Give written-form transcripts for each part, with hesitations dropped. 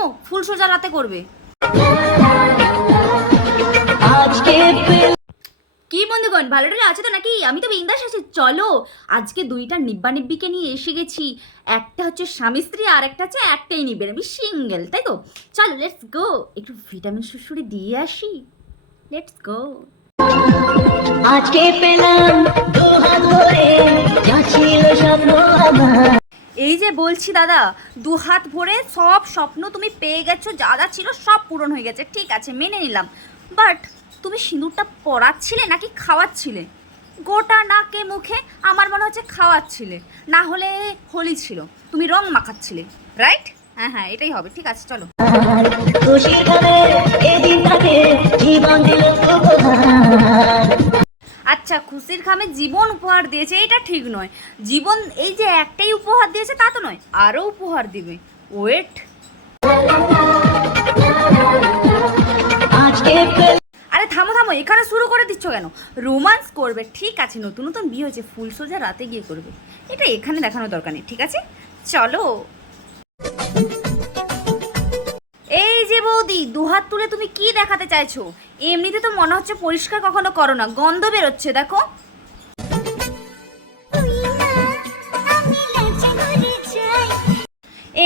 থামো, ফুল সোজা রাতে করবে। কি বন্ধুগণ, ভালো টালো আছে তো নাকি? আমি তো বিন্দাস আছি। চলো আজকে দুইটা নিব্বা নিব্বিকে নিয়ে এসে গেছি। একটা হচ্ছে স্বামী স্ত্রী আর একটা হচ্ছে একটাই নিব্বে নিব্বি সিঙ্গেল, তাই তো? চলো লেটস গো, একটু ভিটামিন সুড়সুড়ি দিয়ে আসি। Let's go. আজকে পেলাম দুহাত ভরে যা ছিল স্বপ্ন আমার। এই যে বলছি দাদা, দুহাত ভরে সব স্বপ্ন তুমি পেয়ে গেছো, যা যা ছিল সব পূরণ হয়ে গেছে, ঠিক আছে মেনে নিলাম। বাট তুমি সিঁদুরটা পরাচ্ছিলে নাকি খাওয়াচ্ছিলে? গোটা নাকে মুখে আমার মনে হচ্ছে খাওয়াচ্ছিলে, না হলে হোলি ছিল, তুমি রং মাখাচ্ছিলে, রাইট? হ্যাঁ হ্যাঁ, এটাই হবে, ঠিক আছে চলো। আচ্ছা, খুশির খামে জীবন উপহার দিয়েছে এটা ঠিক নয়। জীবন এই যে একটাই উপহার দিয়েছে তা তো নয়, আরও উপহার দিবে, ওয়েট। আরে থামো থামো, এখানে শুরু করে দিচ্ছ কেন? রোমান্স করবে, ঠিক আছে, নতুন নতুন বিয়ে হয়েছে, ফুল সোজা রাতে গিয়ে করবে, এটা এখানে দেখানোর দরকার নেই, ঠিক আছে চলো। এই যে বৌদি, দুহাত তুলে তুমি কি দেখাতে চাইছো? এমনিতে তো মনে হচ্ছে পরিষ্কার কখনো করো না, গন্ধ বেরোচ্ছে দেখো।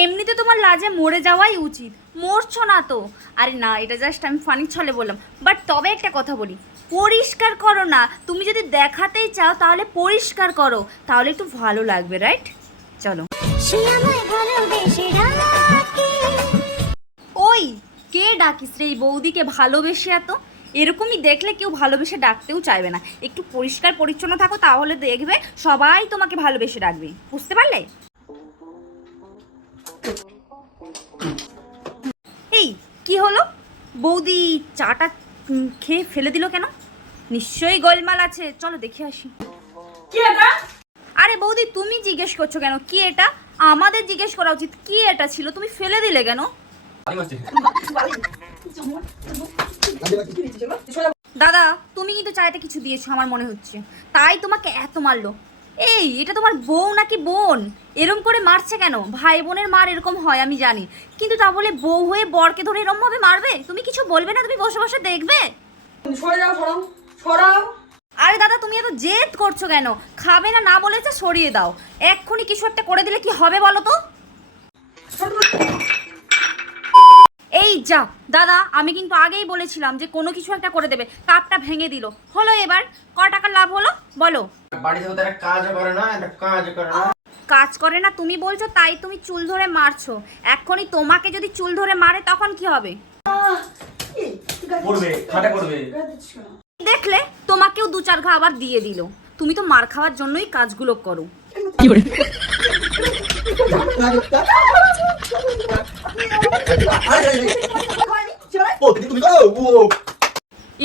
এমনিতে তোমার লাজে মরে যাওয়াই উচিত, মরছো না তো। আরে না, এটা জাস্ট আমি ফানি ছলে বললাম। বাট তবে একটা কথা বলি, পরিষ্কার করো না, তুমি যদি দেখাতেই চাও তাহলে পরিষ্কার করো, তাহলে একটু ভালো লাগবে, রাইট? চলো। ওই কে ডাকিস রে এই বৌদিকে ভালোবেসে? এত এরকমই দেখলে কেউ ভালোবেসে ডাকতেও চাইবে না। একটু পরিষ্কার পরিচ্ছন্ন থাকো, তাহলে দেখবে সবাই তোমাকে ভালোবেসে ডাকবে, বুঝতে পারলে? এই কি হলো, বৌদি চাটা খেয়ে ফেলে দিল কেন? নিশ্চয়ই গোলমাল আছে, চলো দেখে আসি। কি এটা? আরে বৌদি, তুমি জিজ্ঞেস করছো কেন কি এটা? আমাদের জিজ্ঞেস করা উচিত, কি এটা ছিল, তুমি ফেলে দিলে কেন? দাদা, তুমি কিন্তু চাইতে কিছু দিয়েছো আমার মনে হচ্ছে, তাই তোমাকে এত মারলো। এই এটা তোমার বউ নাকি বোন? এরম করে মারছে কেন? ভাই বোনের মার এরকম হয় আমি জানি, কিন্তু তা বলে বউ হয়ে বরকে ধরে এরম ভাবে মারবে? তুমি কিছু বলবে না? তুমি বসে বসে দেখবে? আরে দাদা, তুমি এত জেদ করছো কেন? খাবে না না বলেছে সরিয়ে দাও, এক্ষুনি কিছু একটা করে দিলে কি হবে বলো তো? এই যা দাদা, আমি কিন্তু আগেই বলেছিলাম যে কোনো কিছু একটা করে দেবে, কাপটা ভেঙে দিল, হলো এবার ক টাকার লাভ হলো বলো? বাড়িতে তো একটা কাজ করে না, একটা কাজ করে না। কাজ করে না তুমি বলছো, তাই তুমি চুল ধরে মারছো। এক্ষুনি তোমাকে যদি চুল ধরে মারে তখন কি হবে? পড়বে, খাটে পড়বে। দেখলে, তোমাকেও দু চার ঘা আবার দিয়ে দিল। তুমি তো মার খাওয়ার জন্যই কাজগুলো করো।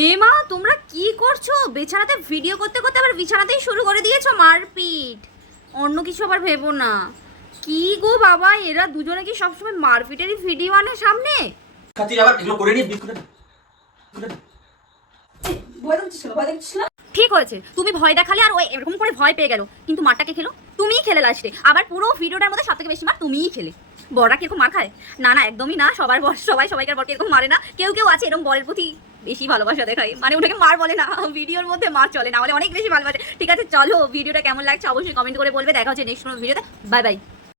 এ মা, তোমরা কি করছো? বিছানাতে ভিডিও করতে করতে আবার বিছানাতেই শুরু করে দিয়েছো মারপিট। অন্য কিছু আবার ভেবো না। কি গো বাবা, এরা দুজনে কি সবসময় মারপিটেরই ভিডিও আনে সামনে? ঠিক হয়েছে, তুমি ভয় দেখালে আর ওই এরকম করে ভয় পেয়ে গেল, কিন্তু মারটাকে খেলো তুমিই খেলে লাস্টে, আবার পুরো ভিডিওটার মধ্যে সবথেকে বেশি মার তুমিই খেলে। বড়রা কিরকম মার খায়? না না, একদমই না, সবাইকার বরকে এরকম মারে না। কেউ কেউ আছে এরকম বরের প্রতি বেশি ভালোবাসা দেখায়, মানে ওটাকে মার বলে না, ভিডিওর মধ্যে মার চলে না, বলে অনেক বেশি ভালোবাসে। ঠিক আছে চলো, ভিডিওটা কেমন লাগছে অবশ্যই কমেন্ট করে বলবে। দেখা হচ্ছে নেক্সট কোনো ভিডিওতে, বাই বাই।